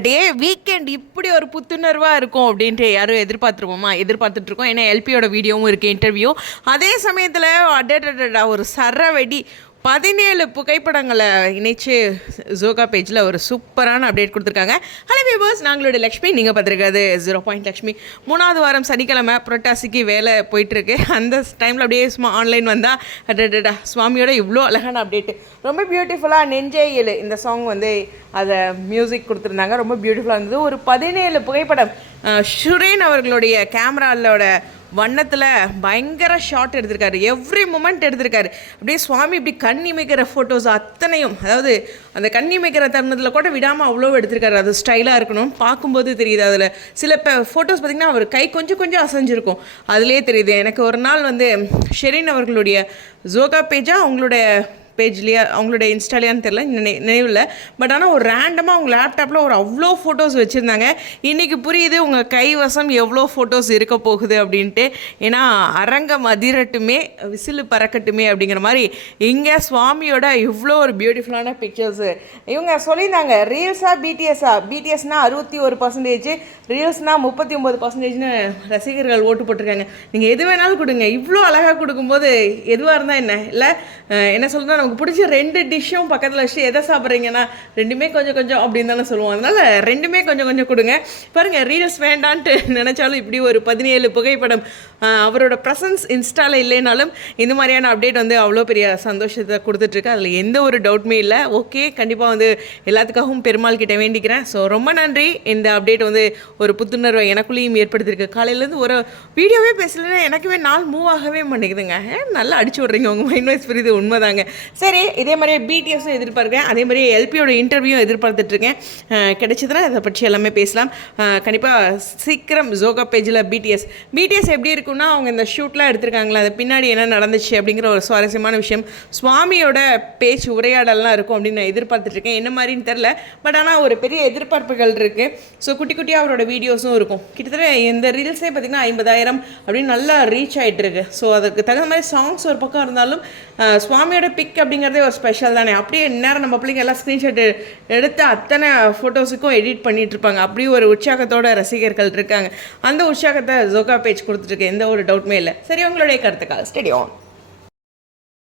டே weekend இப்படி ஒரு புத்துணர்வாக இருக்கும் அப்படின்ட்டு யாரும் எதிர்பார்த்துருவோமா? எதிர்பார்த்துட்டு இருக்கோம் ஏன்னா எல்பியோட வீடியோவும் இருக்குது இன்டர்வியூ அதே சமயத்தில் அடடடா ஒரு சரவெடி பதினேழு புகைப்படங்களை இணைச்சு ஜோகா பேஜில் ஒரு சூப்பரான அப்டேட் கொடுத்துருக்காங்க. ஹலோ வியூவர்ஸ் நாங்களோட லக்ஷ்மி. நீங்கள் பார்த்துருக்காது ஜீரோ பாயிண்ட் லக்ஷ்மி. மூணாவது வாரம் சனிக்கிழமை புரட்டாசிக்கு வேலை போயிட்டுருக்கு. அந்த டைமில் அப்படியே சும்மா ஆன்லைன் வந்தால் அடடடா சுவாமியோட இவ்வளோ அழகான அப்டேட்டு ரொம்ப பியூட்டிஃபுல்லாக நெஞ்சே இயலு இந்த சாங் வந்து அதை மியூசிக் கொடுத்துருந்தாங்க. ரொம்ப பியூட்டிஃபுல்லாக இருந்தது. ஒரு பதினேழு புகைப்படம் ஷுரேன் அவர்களுடைய கேமராலோட வண்ணத்தில் பயங்கர ஷாட் எடுத்திருக்காரு. எவ்ரி மூமெண்ட் எடுத்திருக்காரு. அப்படியே சுவாமி இப்படி கண் இமைக்கிற ஃபோட்டோஸ் அத்தனையும் அதாவது அந்த கண் இமைக்கிற தருணத்தில் கூட விடாமல் அவ்வளோ எடுத்திருக்காரு. அது ஸ்டைலாக இருக்கணும். பார்க்கும்போது தெரியுது அதில். சில இப்போ ஃபோட்டோஸ் பார்த்திங்கன்னா அவர் கை கொஞ்சம் கொஞ்சம் அசைஞ்சிருக்கும். அதுலேயே தெரியுது. எனக்கு ஒரு நாள் வந்து ஷெரீன் அவர்களுடைய ஜோகா பேஜா அவங்களுடைய பேஜ்லேயே அவங்களுடைய இன்ஸ்டாலேயான்னு தெரில நினை நினைவில் பட் ஆனால் ஒரு ரேண்டமாக அவங்க லேப்டாப்பில் ஒரு அவ்வளோ ஃபோட்டோஸ் வச்சுருந்தாங்க. இன்றைக்கி புரியுது உங்கள் கைவசம் எவ்வளோ ஃபோட்டோஸ் இருக்க போகுது அப்படின்ட்டு. ஏன்னா அரங்கம் அதிரட்டுமே விசிலு பறக்கட்டுமே அப்படிங்கிற மாதிரி இங்கே சுவாமியோட இவ்வளோ ஒரு பியூட்டிஃபுல்லான பிக்சர்ஸு இவங்க சொல்லியிருந்தாங்க ரீல்ஸாக பிடிஎஸ்ஸா பிடிஎஸ்னால் அறுபத்தி ஒரு பர்சன்டேஜ் ரீல்ஸ்னால் முப்பத்தி ஒம்பது பர்சன்டேஜ்னு ரசிகர்கள் ஓட்டு போட்டிருக்காங்க. நீங்கள் எது வேணாலும் கொடுங்க. இவ்வளோ அழகாக கொடுக்கும்போது எதுவாக இருந்தால் என்ன? இல்லை என்ன சொல்கிறேன்னா நமக்கு பிடிச்ச ரெண்டு டிஷ்ஷும் பக்கத்தில் வச்சு எதை சாப்பிட்றீங்கன்னா ரெண்டுமே கொஞ்சம் கொஞ்சம் அப்படின்னு தானே சொல்லுவோம். அதனால் ரெண்டுமே கொஞ்சம் கொஞ்சம் கொடுங்க. பாருங்கள் ரீல்ஸ் வேண்டான்ட்டு நினச்சாலும் இப்படி ஒரு பதினேழு புகைப்படம் அவரோட ப்ரெசன்ஸ் இன்ஸ்டாவில் இல்லைனாலும் இந்த மாதிரியான அப்டேட் வந்து அவ்வளோ பெரிய சந்தோஷத்தை கொடுத்துட்ருக்கு. அதில் எந்த ஒரு டவுட்டுமே இல்லை. ஓகே கண்டிப்பாக வந்து எல்லாத்துக்காகவும் பெருமாள் கிட்ட வேண்டிக்கிறேன். ஸோ ரொம்ப நன்றி. இந்த அப்டேட் வந்து ஒரு புத்துணர்வை எனக்குள்ளேயும் ஏற்படுத்தியிருக்கு. காலையிலேருந்து ஒரு வீடியோவே பேசலைன்னா எனக்குமே நாள் மூவ் ஆகவே மாட்டேங்குதுங்க. நல்லா அடிச்சு விட்றீங்க. உங்கள் மைண்ட் வைஸ் புரியுது. உண்மைதாங்க. சரி இதே மாதிரி பிடிஎஸும் எதிர்பார்க்குறேன். அதே மாதிரி எல்பியோட இன்டர்வியூ எதிர்பார்த்துட்ருக்கேன் கிடைச்சதுன்னா அதை பற்றி எல்லாமே பேசலாம். கண்டிப்பாக சீக்கிரம் ஜோகா பேஜில் பிடிஎஸ் பிடிஎஸ் எப்படி இருக்குன்னா அவங்க இந்த ஷூட்லாம் எடுத்திருக்காங்களா அது பின்னாடி என்ன நடந்துச்சு அப்படிங்கிற ஒரு சுவாரஸ்யமான விஷயம். சுவாமியோட பேச்சு உரையாடல்லாம் இருக்கும் அப்படின்னு நான் எதிர்பார்த்துட்ருக்கேன் என்ன மாதிரின்னு தெரில பட் ஆனால் ஒரு பெரிய எதிர்பார்ப்புகள் இருக்குது ஸோ குட்டி குட்டியாக அவரோட வீடியோஸும் இருக்கும். கிட்டத்தட்ட இந்த ரீல்ஸே பார்த்திங்கன்னா ஐம்பதாயிரம் அப்படின்னு நல்லா ரீச் ஆகிட்டு இருக்கு. ஸோ அதுக்கு தகுந்த மாதிரி சாங்ஸ் ஒரு பக்கம் இருந்தாலும் சுவாமியோட பிக் அப்படிங்கிறதே ஒரு ஸ்பெஷல் தானே. அப்படியே நேரம் நம்ம பிள்ளைங்க எல்லாம் ஸ்க்ரீன்ஷாட் எடுத்து அத்தனை ஃபோட்டோஸுக்கும் எடிட் பண்ணிட்டு இருப்பாங்க. அப்படி ஒரு உற்சாகத்தோட ரசிகர்கள் இருக்காங்க. அந்த உற்சாகத்தை ஜோகா பேஜ் கொடுத்துருக்கு எந்த ஒரு டவுட்மே இல்லை. சரி உங்களுடைய கருத்துக்கா ஸ்டெடி ஆன்